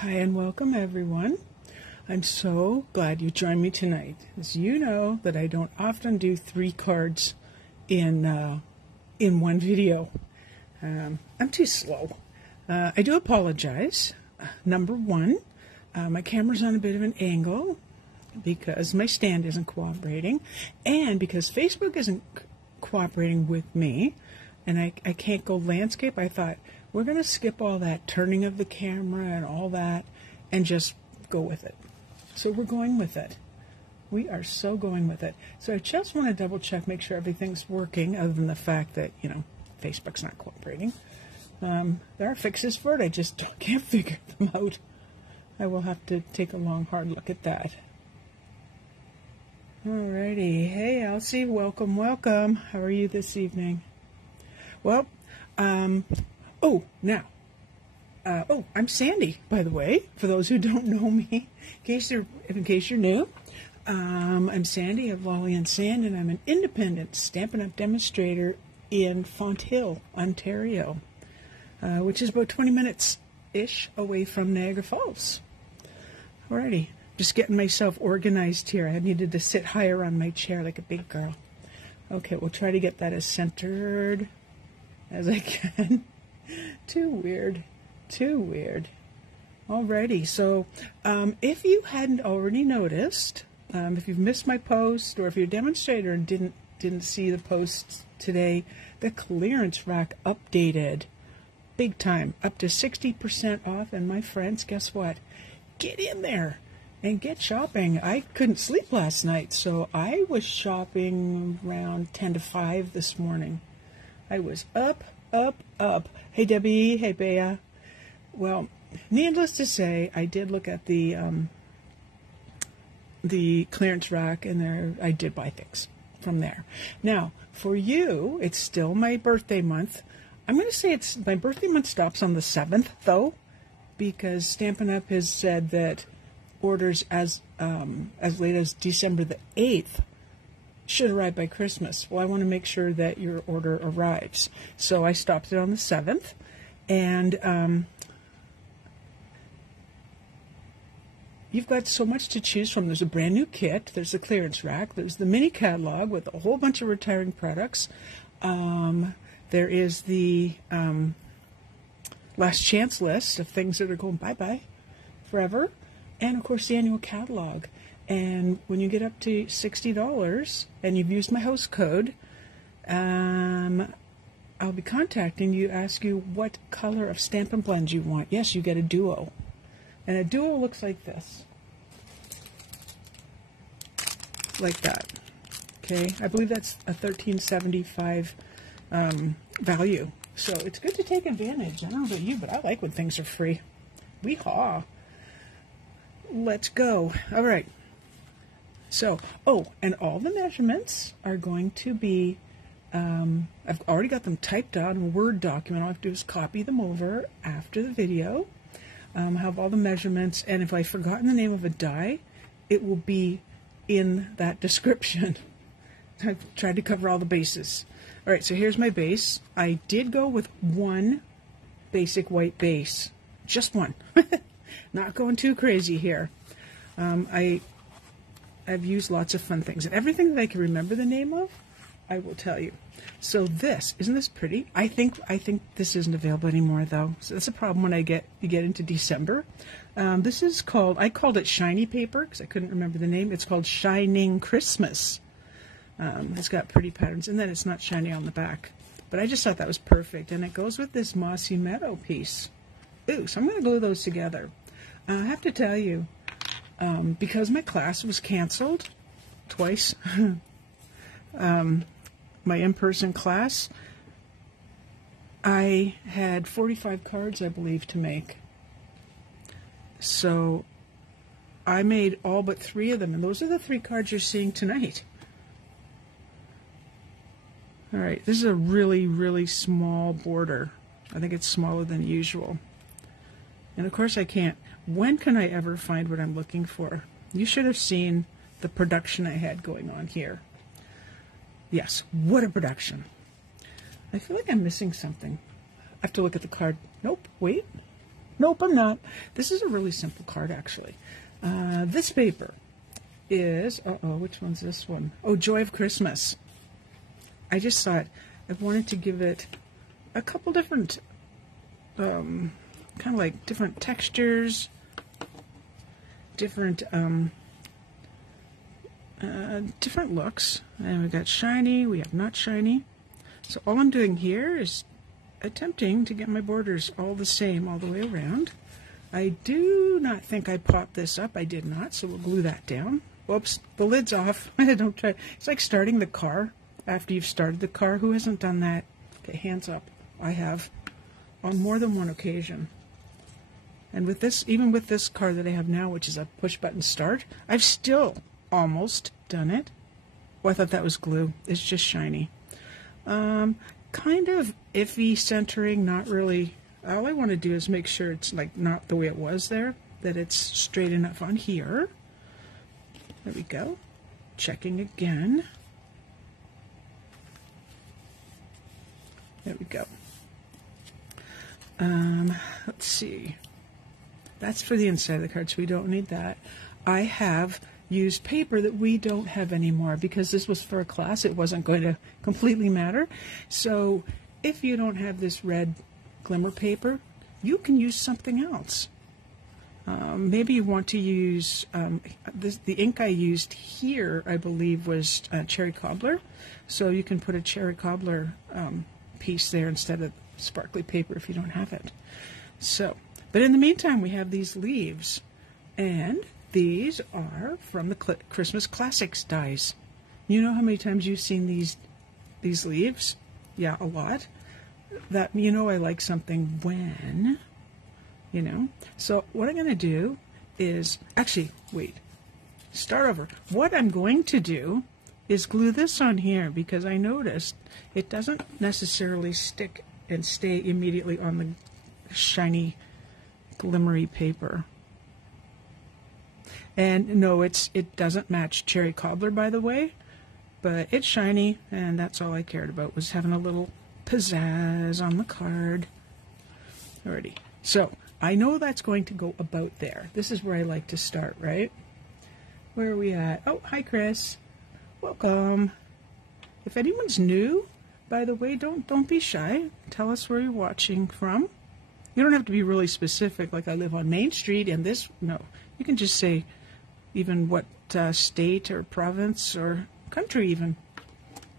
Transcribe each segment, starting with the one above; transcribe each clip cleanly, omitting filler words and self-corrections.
Hi and welcome everyone. I'm so glad you joined me tonight. As you know that I don't often do 3 cards in one video. I'm too slow. I do apologize. Number one, my camera's on a bit of an angle because my stand isn't cooperating, and because Facebook isn't cooperating with me, and I can't go landscape. I thought we're going to skip all that turning of the camera and all that and just go with it. So we're going with it. We are so going with it. So I just want to double check, make sure everything's working, other than the fact that, you know, Facebook's not cooperating. There are fixes for it. I just can't figure them out. I will have to take a long, hard look at that. Alrighty. Hey, Elsie. Welcome, welcome. How are you this evening? Well, I'm Sandy, by the way, for those who don't know me, in case you're new. I'm Sandy of Lolly and Sand, and I'm an independent Stampin' Up! Demonstrator in Fonthill, Ontario, which is about 20 minutes-ish away from Niagara Falls. Alrighty, just getting myself organized here. I needed to sit higher on my chair like a big girl. Okay, we'll try to get that as centered as I can. Too weird. Alrighty, so if you hadn't already noticed, if you've missed my post, or if you're a demonstrator and didn't see the posts today, the clearance rack updated big time, up to 60% off. And my friends, guess what? Get in there and get shopping. I couldn't sleep last night, so I was shopping around 10 to 5 this morning. I was up. Hey, Debbie. Hey, Bea. Well, needless to say, I did look at the clearance rack, and I did buy things from there. Now, for you, it's still my birthday month. I'm going to say my birthday month stops on the 7th, though, because Stampin' Up! Has said that orders as late as December the 8th should arrive by Christmas. Well, I want to make sure that your order arrives. So I stopped it on the 7th, and you've got so much to choose from. There's a brand new kit, there's the clearance rack, there's the mini catalog with a whole bunch of retiring products. There is the last chance list of things that are going bye-bye forever, and of course the annual catalog. And when you get up to $60 and you've used my host code, I'll be contacting you, ask you what color of Stampin' Blends you want. Yes, you get a duo. And a duo looks like this. Like that. Okay, I believe that's a $13.75 value. So it's good to take advantage. I don't know about you, but I like when things are free. Wee-haw. Let's go. All right. So, and all the measurements are going to be, I've already got them typed out in a Word document. All I have to do is copy them over after the video. Have all the measurements, and if I've forgotten the name of a die, it will be in that description. I've tried to cover all the bases. All right, so here's my base. I did go with one basic white base. Just one. Not going too crazy here. I've used lots of fun things, and everything that I can remember the name of, I will tell you. So isn't this pretty? I think this isn't available anymore, though. So that's a problem when you get into December. This is I called it Shiny Paper because I couldn't remember the name. It's called Shining Christmas. It's got pretty patterns, and then it's not shiny on the back. But I just thought that was perfect, and it goes with this Mossy Meadow piece. Ooh, so I'm going to glue those together. I have to tell you, because my class was canceled twice, my in-person class, I had 45 cards, I believe, to make. So I made all but 3 of them, and those are the 3 cards you're seeing tonight. All right, this is a really, really small border. I think it's smaller than usual. And of course I can't. When can I ever find what I'm looking for? You should have seen the production I had going on here. Yes, what a production. I feel like I'm missing something. I have to look at the card. Nope, wait. Nope, I'm not. This is a really simple card, actually. This paper is, which one's this one? Oh, Joy of Christmas. I just thought I wanted to give it a couple different, kind of like different textures, different different looks. And we got shiny, we have not shiny. So all I'm doing here is attempting to get my borders all the same all the way around. I do not think I popped this up. I did not, so we'll glue that down. Whoops, the lid's off. Don't try. It's like starting the car after you've started the car. Who hasn't done that? Okay, hands up. I have on more than one occasion. And with this, even with this car that I have now, which is a push button start, I've still almost done it. Oh, I thought that was glue. It's just shiny. Kind of iffy centering, not really. All I want to do is make sure it's like not the way it was there, that it's straight enough on here. There we go. Checking again. There we go. Let's see. That's for the inside of the card, so we don't need that. I have used paper that we don't have anymore because this was for a class. It wasn't going to completely matter. So if you don't have this red glimmer paper, you can use something else. Maybe you want to use the ink I used here, I believe, was cherry cobbler. So you can put a cherry cobbler piece there instead of sparkly paper if you don't have it. So, but in the meantime, we have these leaves, and these are from the Christmas Classics dies. You know how many times you've seen these leaves? Yeah, a lot. That, you know, I like something when, you know. So what I'm going to do is, actually, wait, start over. What I'm going to do is glue this on here because I noticed it doesn't necessarily stick and stay immediately on the shiny, glimmery paper. And no, it doesn't match cherry cobbler, by the way, but it's shiny, and that's all I cared about, was having a little pizzazz on the card. Alrighty, so I know that's going to go about there. This is where I like to start, right? Where are we at? Oh, hi, Chris. Welcome. If anyone's new, by the way, don't be shy. Tell us where you're watching from. You don't have to be really specific, like I live on Main Street and this. No, you can just say even what state or province or country even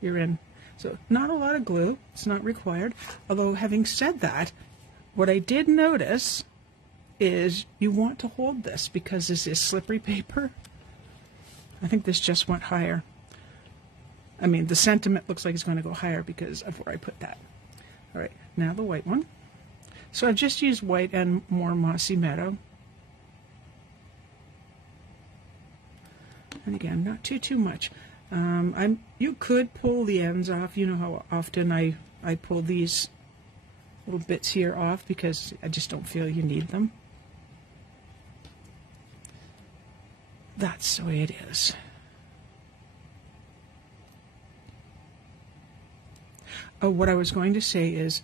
you're in. So not a lot of glue. It's not required. Although having said that, what I did notice is you want to hold this because this is slippery paper. I think this just went higher. I mean, the sentiment looks like it's going to go higher because of where I put that. All right, now the white one. So I've just used white and more Mossy Meadow. And again, not too much. You could pull the ends off. You know how often I pull these little bits here off because I just don't feel you need them. That's the way it is. Oh, what I was going to say is,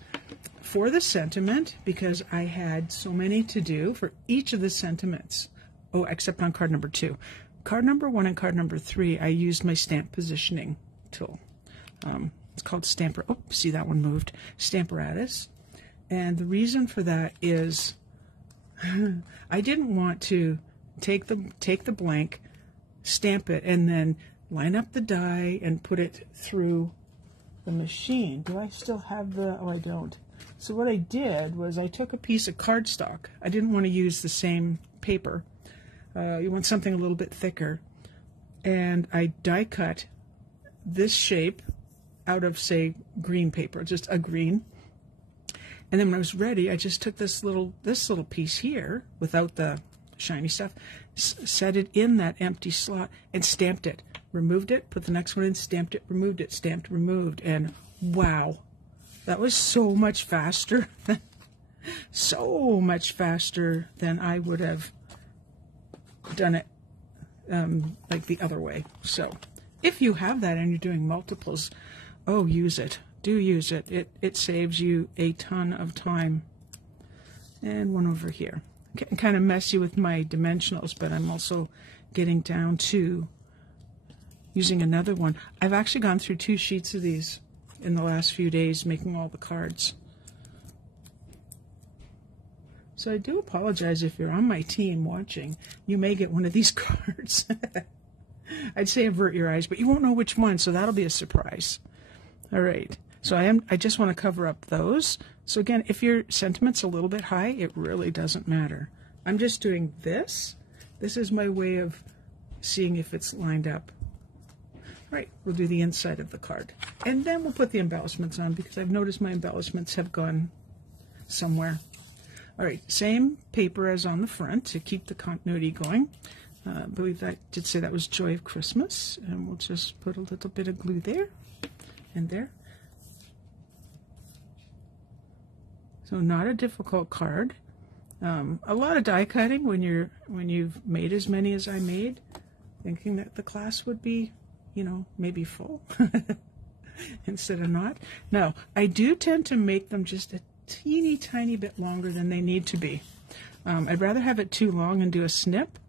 for the sentiment, because I had so many to do for each of the sentiments, oh, except on card number 2. Card number 1 and card number 3, I used my stamp positioning tool. It's called Stamper. Oh, see, that one moved. Stamparatus. And the reason for that is I didn't want to take the blank, stamp it, and then line up the die and put it through the machine. Do I still have the... Oh, I don't. So what I did was I took a piece of cardstock. I didn't want to use the same paper. You want something a little bit thicker. And I die cut this shape out of, say, green paper, just a green. And then when I was ready, I just took this little piece here, without the shiny stuff, set it in that empty slot, and stamped it. Removed it, put the next one in, stamped it, removed it, stamped, removed, and wow, that was so much faster, so much faster than I would have done it like the other way. So if you have that and you're doing multiples, oh, use it. Do use it. It saves you a ton of time. and one over here. Getting kind of messy with my dimensionals, but I'm also getting down to using another one. I've actually gone through 2 sheets of these in the last few days making all the cards. So I do apologize if you're on my team watching. You may get one of these cards. I'd say avert your eyes, but you won't know which one, so that'll be a surprise. All right, so I just want to cover up those. So again, if your sentiment's a little bit high, it really doesn't matter. I'm just doing this. This is my way of seeing if it's lined up. Right, we'll do the inside of the card. And then we'll put the embellishments on, because I've noticed my embellishments have gone somewhere. All right, same paper as on the front to keep the continuity going. I believe I did say that was Joy of Christmas. And we'll just put a little bit of glue there and there. So not a difficult card. A lot of die cutting when you've made as many as I made, thinking that the class would be, you know, maybe full instead of not. No, I do tend to make them just a teeny tiny bit longer than they need to be. I'd rather have it too long and do a snip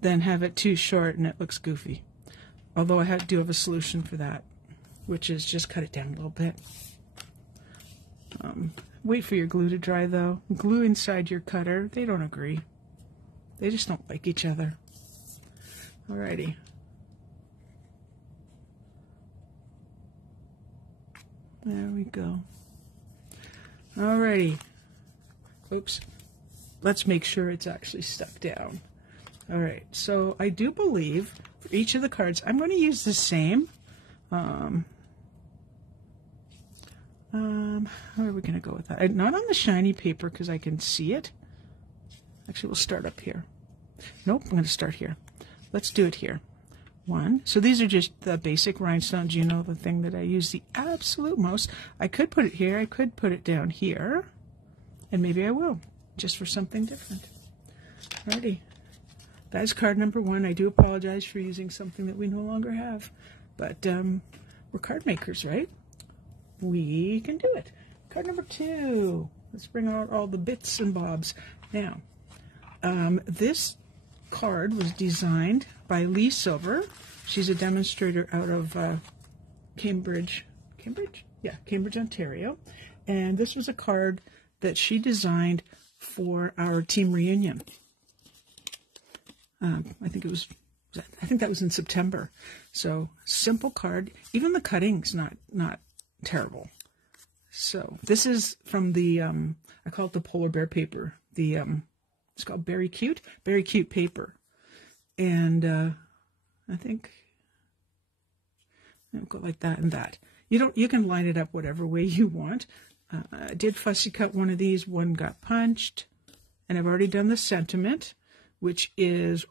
than have it too short and it looks goofy. Although I do have a solution for that, which is just cut it down a little bit. Wait for your glue to dry though. Glue inside your cutter, they don't agree. They just don't like each other. Alrighty. There we go. Alrighty. Oops. Let's make sure it's actually stuck down. Alright, so I do believe for each of the cards, I'm going to use the same. How are we going to go with that? Not on the shiny paper because I can see it. Actually, we'll start up here. Nope, I'm going to start here. Let's do it here. 1. So these are just the basic rhinestones, you know, the thing that I use the absolute most. I could put it here, I could put it down here, and maybe I will, just for something different. Alrighty. That is card number 1. I do apologize for using something that we no longer have, but we're card makers, right? We can do it. Card number 2. Let's bring out all the bits and bobs. Now, this card was designed by Lee Silver. She's a demonstrator out of Cambridge, Ontario. And this was a card that she designed for our team reunion. I think that was in September. So simple card. Even the cutting's not terrible. So this is from the I call it the polar bear paper. It's called Beary Cute paper, and I think I'll go like that and that. You can line it up whatever way you want. I did fussy cut one of these. One got punched, and I've already done the sentiment, which is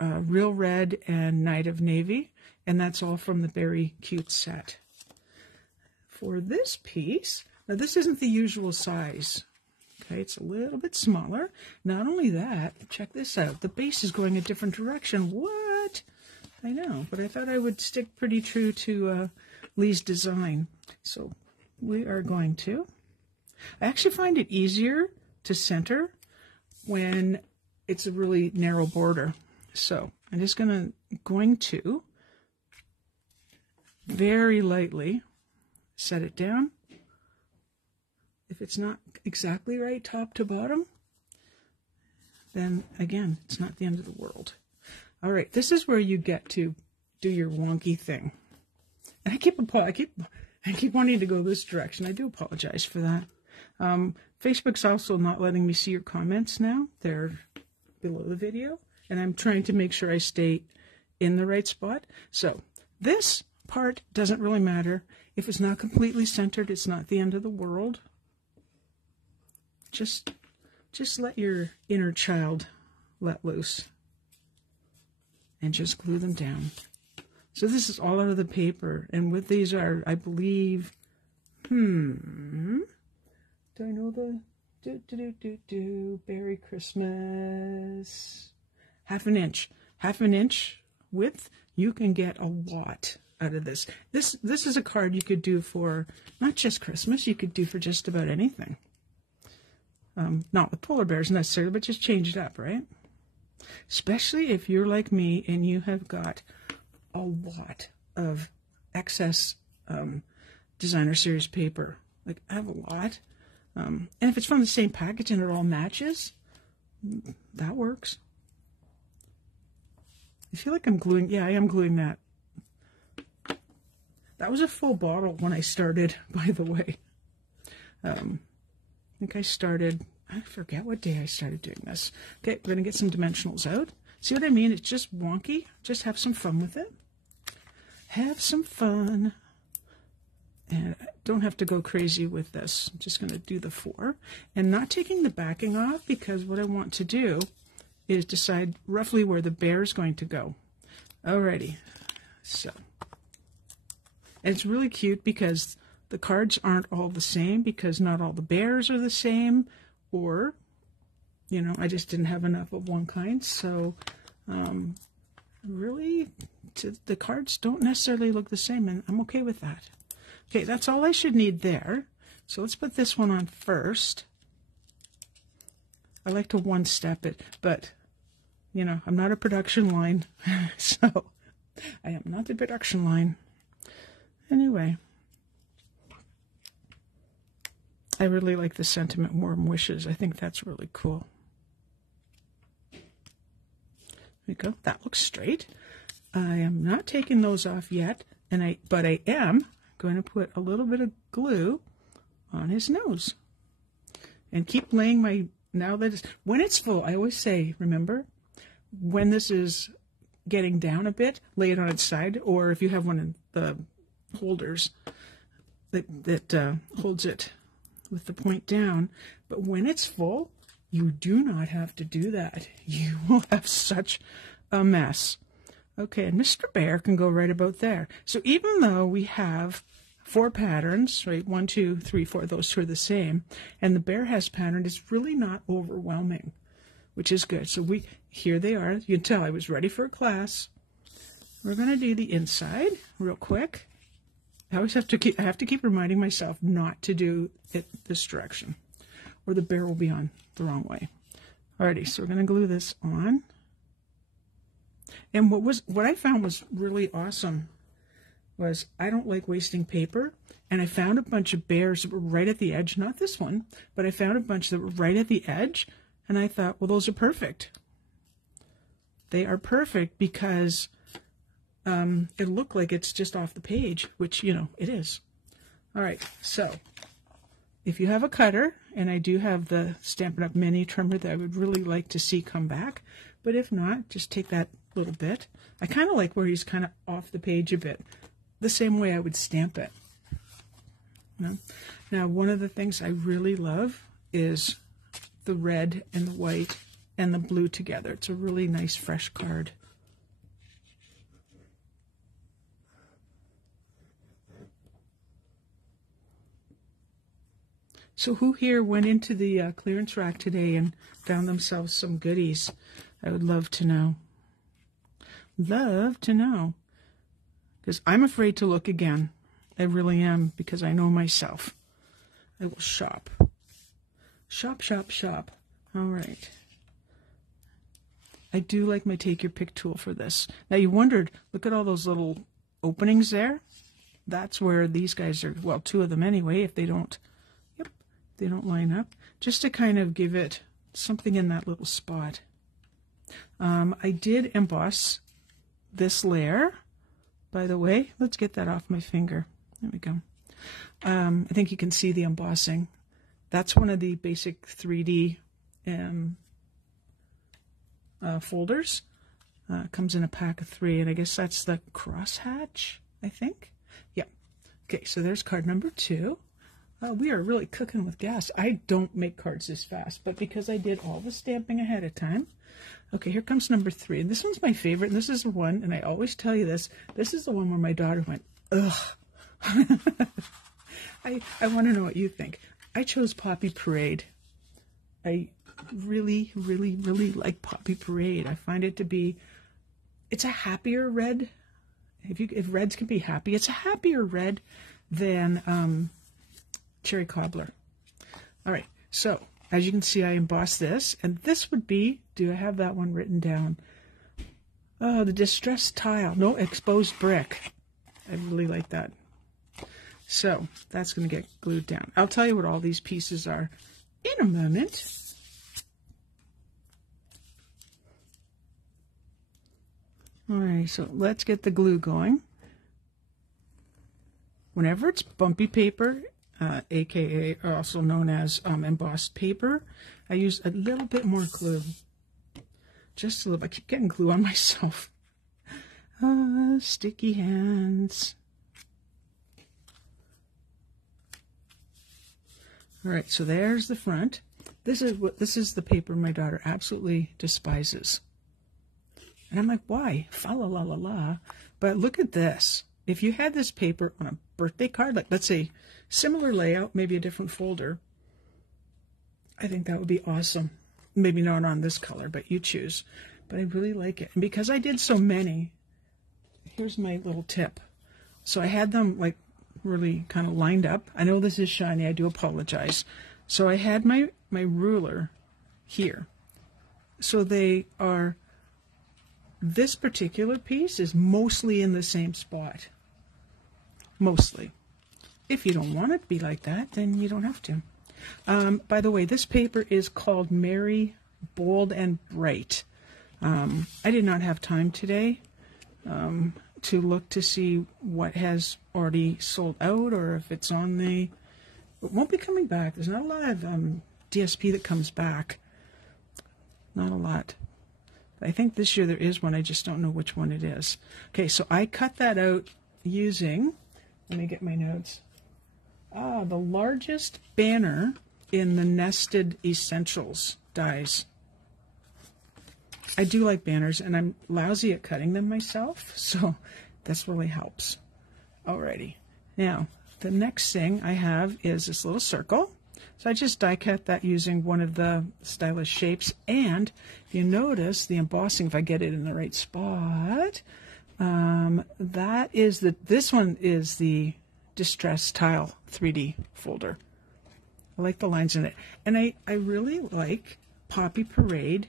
Real Red and Night of Navy, and that's all from the Beary Cute set. For this piece, now this isn't the usual size. Okay, it's a little bit smaller. Not only that, check this out. The base is going a different direction. What? I know, but I thought I would stick pretty true to Lee's design. So we are going to. I actually find it easier to center when it's a really narrow border. So I'm just going to very lightly set it down. If it's not exactly right top to bottom, then again, it's not the end of the world. All right, this is where you get to do your wonky thing. And I keep wanting to go this direction. I do apologize for that. Facebook's also not letting me see your comments now. They're below the video, and I'm trying to make sure I stay in the right spot. So this part doesn't really matter. If it's not completely centered, it's not the end of the world. Just let your inner child let loose and just glue them down. So this is all out of the paper, and what these are, I believe, do I know the Beary Christmas, half an inch width. You can get a lot out of this. This is a card you could do for not just Christmas, you could do for just about anything. Not with polar bears necessarily, but just change it up, right? Especially if you're like me and you have got a lot of excess designer series paper. Like, I have a lot. And if it's from the same package and it all matches, that works. I feel like I'm gluing, yeah, I am gluing that. That was a full bottle when I started, by the way. I think I started, I forget what day I started doing this. Okay, we're going to get some dimensionals out. See what I mean? It's just wonky. Just have some fun with it. Have some fun. And I don't have to go crazy with this. I'm just going to do the 4. And not taking the backing off, because what I want to do is decide roughly where the bear is going to go. Alrighty. So. And it's really cute because the cards aren't all the same, because not all the bears are the same, or, you know, I just didn't have enough of one kind. So, really, the cards don't necessarily look the same, and I'm okay with that. Okay, that's all I should need there. So let's put this one on first. I like to one-step it, but, you know, I'm not a production line, so I am not the production line. Anyway, I really like the sentiment warm wishes. I think that's really cool. There we go. That looks straight. I am not taking those off yet, but I am going to put a little bit of glue on his nose and keep laying my, now that it's, when it's full, I always say, remember, when this is getting down a bit, lay it on its side, or if you have one of the holders that holds it with the point down. But when it's full, you do not have to do that. You will have such a mess. Okay, and Mr. Bear can go right about there. So even though we have 4 patterns, right, 1, 2, 3, 4, those 2 are the same, and the bear has pattern, it's really not overwhelming, which is good. So here they are. You can tell I was ready for a class. We're going to do the inside real quick. I always have to keep reminding myself not to do it this direction, or the bear will be on the wrong way. Alrighty, so we're going to glue this on. And what I found was really awesome was I don't like wasting paper, and I found a bunch of bears that were right at the edge. Not this one, but I found a bunch that were right at the edge, and I thought, well, those are perfect. They are perfect because it looked like it's just off the page, which, you know, it is. All right, so if you have a cutter, and I do have the Stampin' Up! Mini trimmer that I would really like to see come back, but if not, just take that little bit. I kind of like where he's kind of off the page a bit, the same way I would stamp it. You know? Now, one of the things I really love is the red and the white and the blue together. It's a really nice fresh card. So who here went into the clearance rack today and found themselves some goodies? I would love to know. Love to know. Because I'm afraid to look again. I really am, because I know myself. I will shop. Shop, shop, shop. All right. I do like my Take Your Pick tool for this. Now you wondered, look at all those little openings there. That's where these guys are, well, 2 of them anyway, if they don't, yep, they don't line up. Just to kind of give it something in that little spot. I did emboss this layer, by the way. Let's get that off my finger. There we go. I think you can see the embossing. That's one of the basic 3D folders. Comes in a pack of 3, and I guess that's the crosshatch, I think. Yeah. Okay, so there's card number 2. We are really cooking with gas. I don't make cards this fast, but because I did all the stamping ahead of time. Okay, here comes number 3. And this one's my favorite, and this is the one, and I always tell you this, this is the one where my daughter went, ugh. I want to know what you think. I chose Poppy Parade. I really, really, really like Poppy Parade. I find it to be, it's a happier red. If reds can be happy, it's a happier red than Cherry Cobbler. All right, so as you can see, I embossed this, and this would be, do I have that one written down? Oh, the distressed tile. No, exposed brick. I really like that. So that's going to get glued down. I'll tell you what all these pieces are in a moment. All right, so let's get the glue going. Whenever it's bumpy paper, aka also known as embossed paper, I use a little bit more glue. Just a little. I keep getting glue on myself. Sticky hands. All right, so there's the front. This is the paper my daughter absolutely despises. And I'm like, why? Fa la la la la. But look at this. If you had this paper on a birthday card, like let's say similar layout, maybe a different folder, I think that would be awesome. Maybe not on this color, but you choose. But I really like it. And because I did so many, here's my little tip. So I had them like really kind of lined up. I know this is shiny. I do apologize. So I had my ruler here. So they are, this particular piece is mostly in the same spot. Mostly. If you don't want it to be like that, then you don't have to. By the way, this paper is called Merry, Bold, and Bright. I did not have time today to look to see what has already sold out or if it's on the... It won't be coming back. There's not a lot of DSP that comes back. Not a lot. I think this year there is one. I just don't know which one it is. Okay, so I cut that out using... Let me get my notes. The largest banner in the Nested Essentials dies. I do like banners, and I'm lousy at cutting them myself, so this really helps. Alrighty. Now, the next thing I have is this little circle. So I just die cut that using one of the stylish shapes, and if you notice the embossing, if I get it in the right spot, that is this one is the Distress Tile 3D folder. I like the lines in it. And I really like Poppy Parade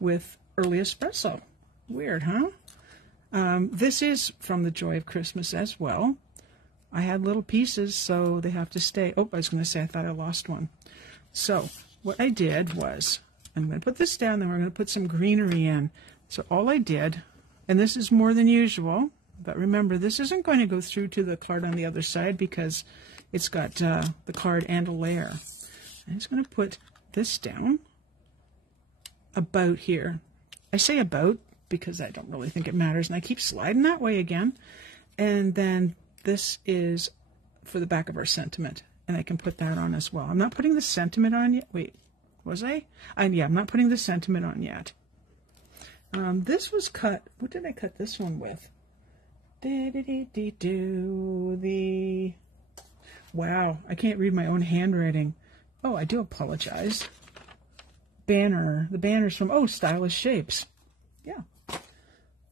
with Early Espresso. Weird, huh? This is from the Joy of Christmas as well. I had little pieces, so they have to stay. Oh, I was going to say I thought I lost one. So what I did was, I'm going to put this down, then we're going to put some greenery in. So all I did, and this is more than usual, but remember, this isn't going to go through to the card on the other side because it's got the card and a layer. I'm just going to put this down about here. I say about because I don't really think it matters, and I keep sliding that way again. And then this is for the back of our sentiment, and I can put that on as well. I'm not putting the sentiment on yet. Wait, was I? Yeah, I'm not putting the sentiment on yet. This was cut. What did I cut this one with? Wow, I can't read my own handwriting. Oh, I do apologize. Banner. The banner's from, Stylish Shapes. Yeah.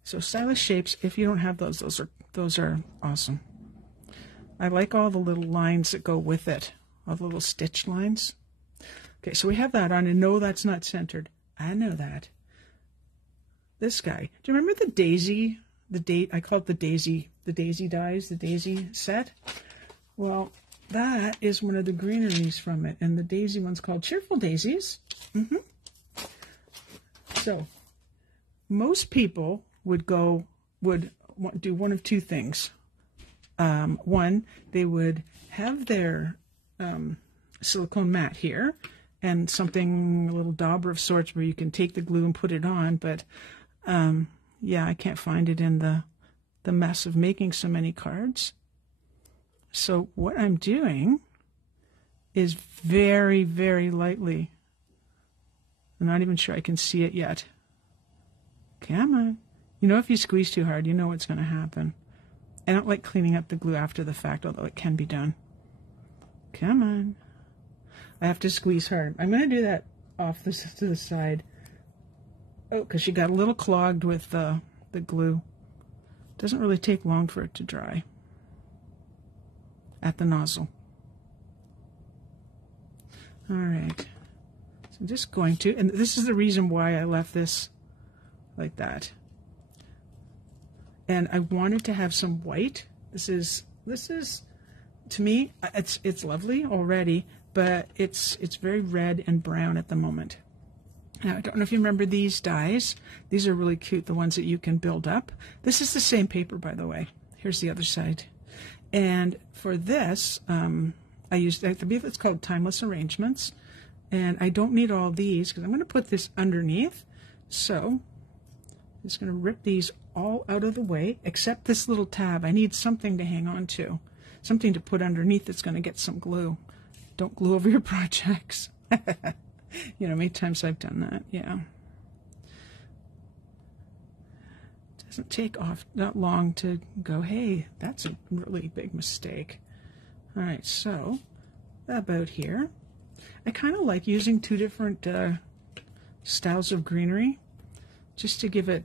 So Stylish Shapes, if you don't have those are awesome. I like all the little lines that go with it. All the little stitch lines. Okay, so we have that on, and no, that's not centered. I know that. This guy. Do you remember the daisy? I call it the daisy dies, the daisy set. Well, that is one of the greeneries from it, and the daisy one's called Cheerful Daisies. So, most people would do one of two things. One, they would have their silicone mat here, and something, a little dauber of sorts where you can take the glue and put it on, but yeah, I can't find it in the mess of making so many cards. So what I'm doing is very, very lightly. I'm not even sure I can see it yet. Come on. You know, if you squeeze too hard, you know what's going to happen. I don't like cleaning up the glue after the fact, although it can be done. Come on. I have to squeeze hard. I'm going to do that off to the side. Oh, because she got a little clogged with the glue. Doesn't really take long for it to dry at the nozzle. All right. I'm just going to, and this is the reason why I left this like that. And I wanted to have some white. This is to me, it's lovely already, but it's very red and brown at the moment. Now, I don't know if you remember these dies. These are really cute, the ones that you can build up. This is the same paper, by the way. Here's the other side. And for this, I used, I believe it's called Timeless Arrangements. And I don't need all these because I'm going to put this underneath. So I'm just going to rip these all out of the way, except this little tab. I need something to hang on to, something to put underneath that's going to get some glue. Don't glue over your projects. You know, many times I've done that, yeah. Doesn't take off that long to go, hey, that's a really big mistake. All right, so about here. I kind of like using two different styles of greenery just to give it,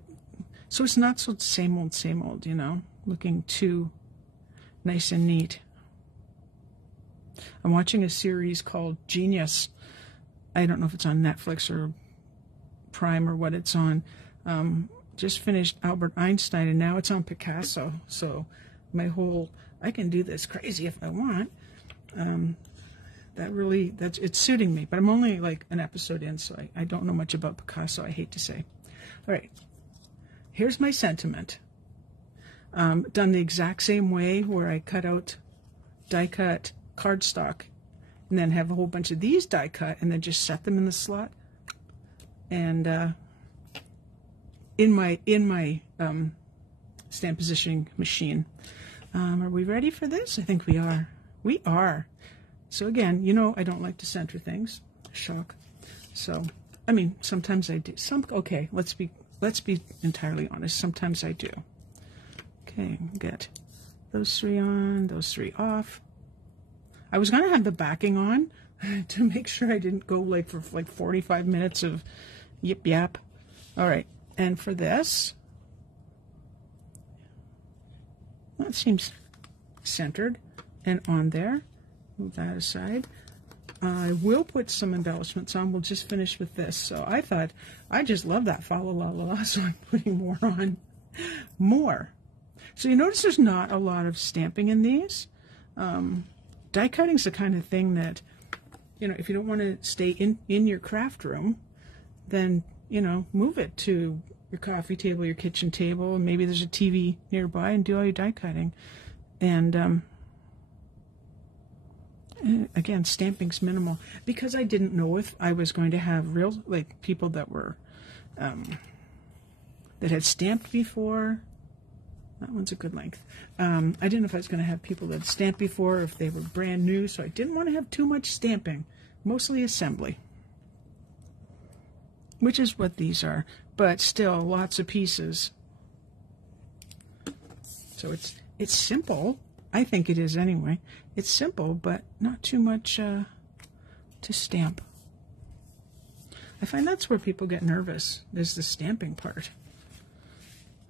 so it's not so same old, you know, looking too nice and neat. I'm watching a series called Genius. I don't know if it's on Netflix or Prime or what it's on. Just finished Albert Einstein, and now it's on Picasso. So my whole, I can do this crazy if I want. It's suiting me, but I'm only like an episode in, so I don't know much about Picasso, I hate to say. All right, here's my sentiment. Done the exact same way, where I cut out, die cut cardstock, and then have a whole bunch of these die cut, and then just set them in the slot. And in my stamp positioning machine. Are we ready for this? I think we are. We are. So again, you know, I don't like to center things. Shock. So, I mean, sometimes I do. Okay, let's be entirely honest. Sometimes I do. Okay, get those three on, those three off. I was gonna have the backing on to make sure I didn't go like for like 45 minutes of yip yap. All right, and for this, that seems centered and on there. Move that aside. I will put some embellishments on. We'll just finish with this. So I thought, I just love that fa la la la la, so I'm putting more on. More. So you notice there's not a lot of stamping in these. Die cutting is the kind of thing that, you know, if you don't want to stay in your craft room, then, you know, move it to your coffee table, your kitchen table, and maybe there's a TV nearby, and do all your die cutting. And again, stamping's minimal, because I didn't know if I was going to have real, like, people that were that had stamped before. That one's a good length. I didn't know if I was going to have people that had stamped before, or if they were brand new, so I didn't want to have too much stamping. Mostly assembly, which is what these are, but still lots of pieces. So it's simple. I think it is anyway. It's simple, but not too much to stamp. I find that's where people get nervous, is the stamping part.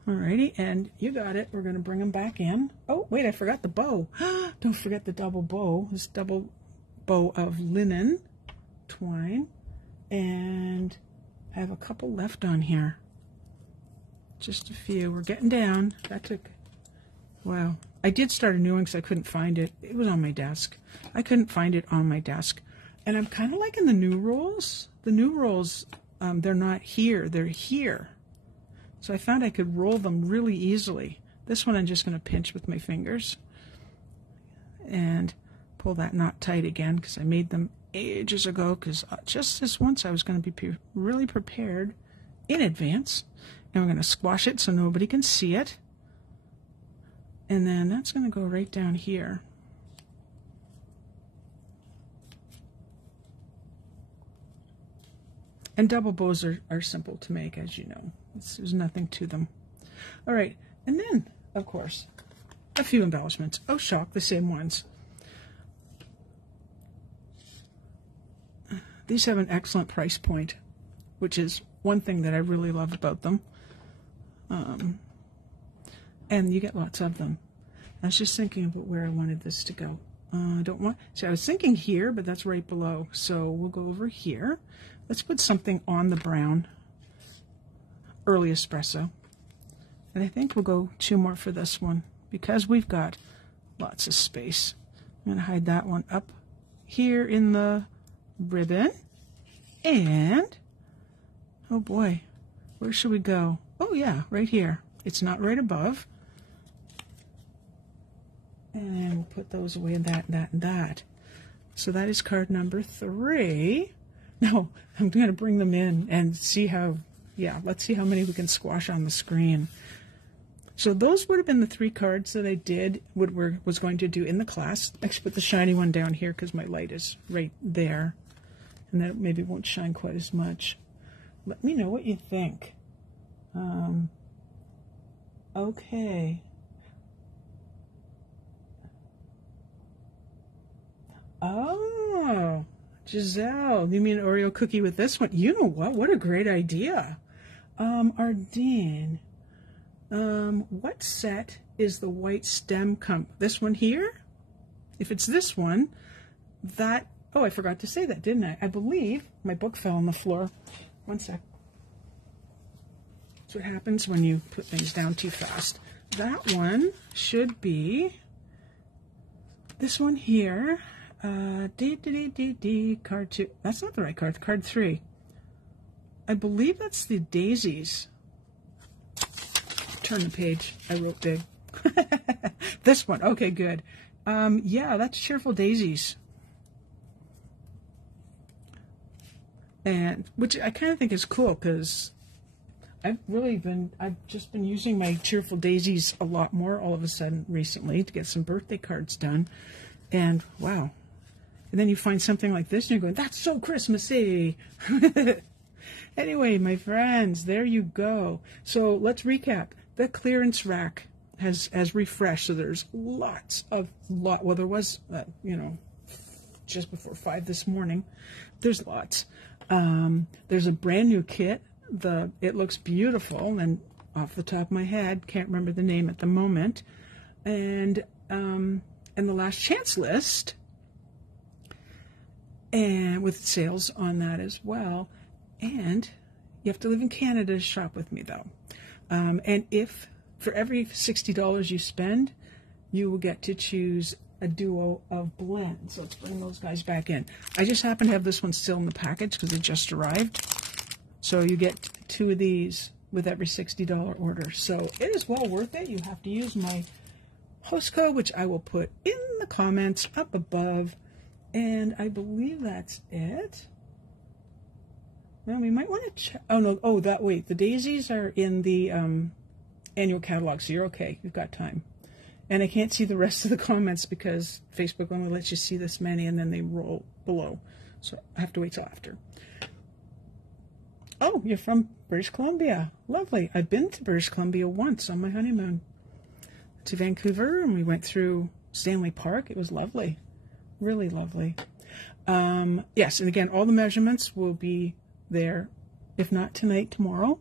Alrighty, and you got it. We're going to bring them back in. Oh, wait, I forgot the bow. Don't forget the double bow. This double bow of linen twine. And I have a couple left on here. Just a few. We're getting down. That took, wow. I did start a new one because I couldn't find it. It was on my desk. I couldn't find it on my desk. And I'm kind of liking the new rolls. The new rolls, they're not here. They're here. So I found I could roll them really easily. This one I'm just going to pinch with my fingers and pull that knot tight again, because I made them ages ago, because just this once I was going to be really prepared in advance. And we're going to squash it so nobody can see it. And then that's going to go right down here. And double bows are simple to make, as you know. There's nothing to them. All right, and then, of course, a few embellishments. Oh, shock, the same ones. These have an excellent price point, which is one thing that I really love about them. And you get lots of them. I was just thinking about where I wanted this to go. I don't want, see, I was thinking here, but that's right below. So we'll go over here. let's put something on the brown. Early espresso. And I think we'll go 2 more for this one because we've got lots of space. I'm going to hide that one up here in the ribbon. And, oh boy, where should we go? Oh yeah, right here. It's not right above. And we'll put those away in that, and that. So that is card number 3. Now, I'm going to bring them in and see how, yeah, let's see how many we can squash on the screen. So those would have been the 3 cards that I did, was going to do in the class. I should put the shiny one down here because my light is right there. And that maybe won't shine quite as much. Let me know what you think. Okay. Oh, Giselle, you mean Oreo cookie with this one? You know what? What a great idea. Ardeen, what set is the white stem this one here? If it's this one, that, oh, I forgot to say that, didn't I? I believe my book fell on the floor. One sec. That's what happens when you put things down too fast. That one should be this one here. Card 2. That's not the right card. Card 3. I believe that's the daisies. Turn the page. I wrote big. This one. Okay, good. Yeah, that's Cheerful Daisies. And which I kind of think is cool because I've just been using my Cheerful Daisies a lot more all of a sudden recently to get some birthday cards done. And wow. And then you find something like this and you're going, that's so Christmassy. Anyway, my friends, there you go. So let's recap. The clearance rack has refreshed. So there's well, there was, just before 5 this morning. There's lots. There's a brand new kit. It looks beautiful, and off the top of my head, can't remember the name at the moment. And the last chance list, and with sales on that as well. And you have to live in Canada to shop with me, though. And if for every $60 you spend, you will get to choose a duo of blends. So let's bring those guys back in. I just happen to have this one still in the package because it just arrived. So you get 2 of these with every $60 order. So it is well worth it. You have to use my host code, which I will put in the comments up above. And I believe that's it. Well, we might want to check. Oh, no. Oh, wait. The daisies are in the annual catalog, so you're okay. You've got time. And I can't see the rest of the comments because Facebook only lets you see this many, and then they roll below. So I have to wait till after. Oh, you're from British Columbia. Lovely. I've been to British Columbia once on my honeymoon. To Vancouver, and we went through Stanley Park. It was lovely. Really lovely. Yes, and again, all the measurements will be there, if not tonight, tomorrow.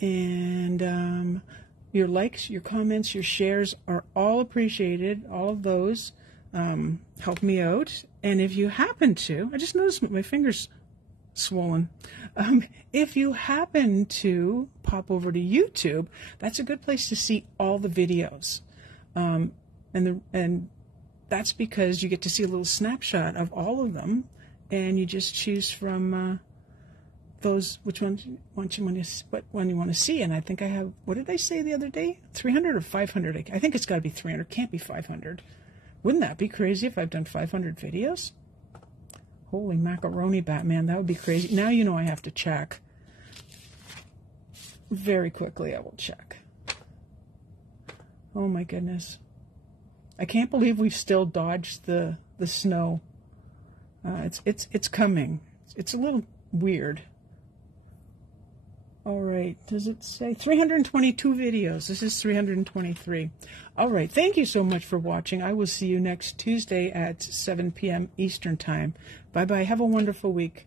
And your likes, your comments, your shares are all appreciated. All of those help me out. And if you happen to, I just noticed my fingers swollen. If you happen to pop over to YouTube, that's a good place to see all the videos. And that's because you get to see a little snapshot of all of them, and you just choose from those which one you want to see. And I think I have, what did I say the other day? 300 or 500? I think it's got to be 300. Can't be 500. Wouldn't that be crazy if I've done 500 videos? Holy macaroni, Batman, that would be crazy. Now you know I have to check. Very quickly I will check. Oh my goodness. I can't believe we've still dodged the snow. It's coming. It's a little weird. All right, does it say 322 videos? This is 323. All right, thank you so much for watching. I will see you next Tuesday at 7 p.m. Eastern Time. Bye-bye. Have a wonderful week.